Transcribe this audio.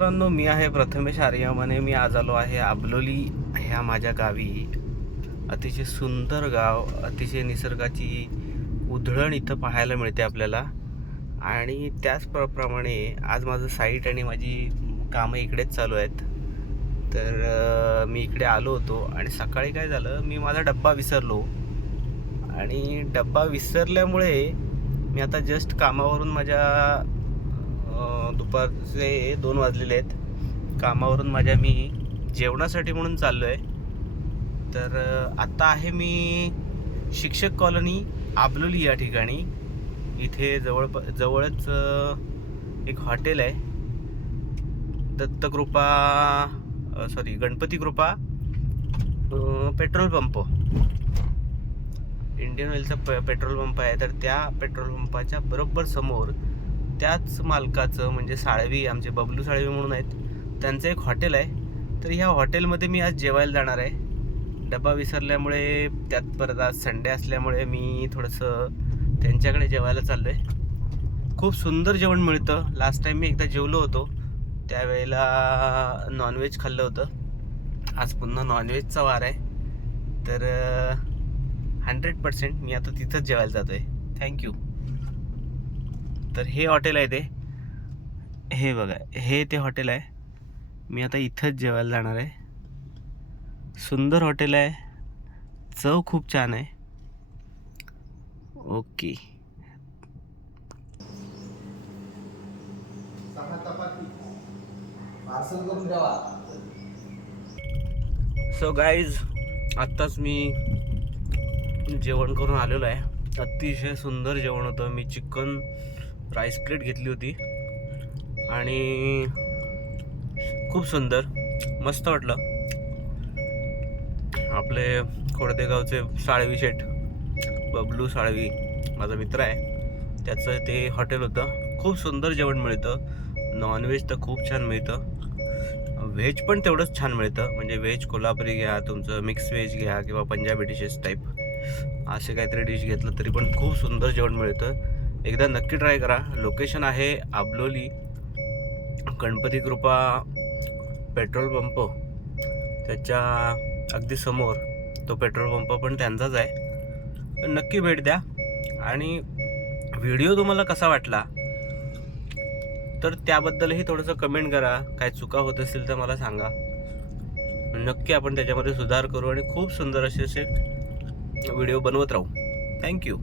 मित्रांनो, मी आहे प्रथमेश आर्यमने. मी आज आलो आहे आबलोली ह्या माझ्या गावी. अतिशय सुंदर गाव, अतिशय निसर्गाची उधळण इथं पाहायला मिळते आपल्याला. आणि त्याचप्रमाणे आज माझं साईट आणि माझी कामं इकडेच चालू आहेत. तर मी इकडे आलो होतो आणि सकाळी काय झालं, मी माझा डब्बा विसरलो. आणि डब्बा विसरल्यामुळे मी आता जस्ट कामावरून दुपारचे 2 वाजलेले आहेत. कामावरून मी जेवणासाठी म्हणून चाललो आहे. तर आत्ता आहे मी शिक्षक कॉलनी आबलोली या ठिकाणी. इथे जवळच एक हॉटेल आहे, Dattakrupa Ganpati Krupa petrol pump, Indian ऑइलचा पेट्रोल पंप आहे. तर त्या पेट्रोल पंपाच्या बरोबर समोर त्याच मालकाचं, म्हणजे साळवी, आमचे बबलू साळवी म्हणून आहेत, त्यांचं एक हॉटेल आहे. तर ह्या हॉटेलमध्ये मी आज जेवायला जाणार आहे. डबा विसरल्यामुळे, त्यात परत आज संडे असल्यामुळे मी थोडंसं त्यांच्याकडे जेवायला चाललो आहे. खूप सुंदर जेवण मिळतं. लास्ट टाईम मी एकदा जेवलो होतो, त्यावेळेला नॉनव्हेज खाल्लं होतं. आज पुन्हा नॉनव्हेजचा वार आहे. तर 100% मी आता तिथंच जेवायला जातो आहे. थँक्यू. तर हे हॉटेल आहे, हे बघा, हे ते हॉटेल आहे. मी आता इथंच जेवायला जाणार आहे. सुंदर हॉटेल आहे, चव खूप छान आहे. ओके. सो गाईज, आत्ताच मी जेवण करून आलेलो आहे. अतिशय सुंदर जेवण होतं. मी चिकन राईस प्लेट घेतली होती आणि खूप सुंदर, मस्त वाटलं. आपले खोडदेगावचे साळवी शेठ, बबलू साळवी माझा मित्र आहे, त्याचं ते हॉटेल होतं. खूप सुंदर जेवण मिळतं. नॉनव्हेज तर खूप छान मिळतं, व्हेज पण तेवढंच छान मिळतं. म्हणजे व्हेज कोल्हापुरी घ्या, तुमचं मिक्स व्हेज घ्या, किंवा पंजाबी डिशेस टाईप असे काहीतरी डिश घेतलं तरी पण खूप सुंदर जेवण मिळतं. एकदा नक्की ट्राय करा. लोकेशन आहे आबलोली, गणपती कृपा पेट्रोल पंप, त्याच्या अगदी समोर तो पेट्रोल पंप पण त्यांचाच आहे. नक्की भेट द्या. आणि व्हिडिओ तुम्हाला कसा वाटला तर त्याबद्दलही थोडंसं कमेंट करा. काय चुका होत असतील तर मला सांगा. नक्की आपण त्याच्यामध्ये सुधार करू आणि खूप सुंदर असे व्हिडिओ बनवत राहू. थँक्यू.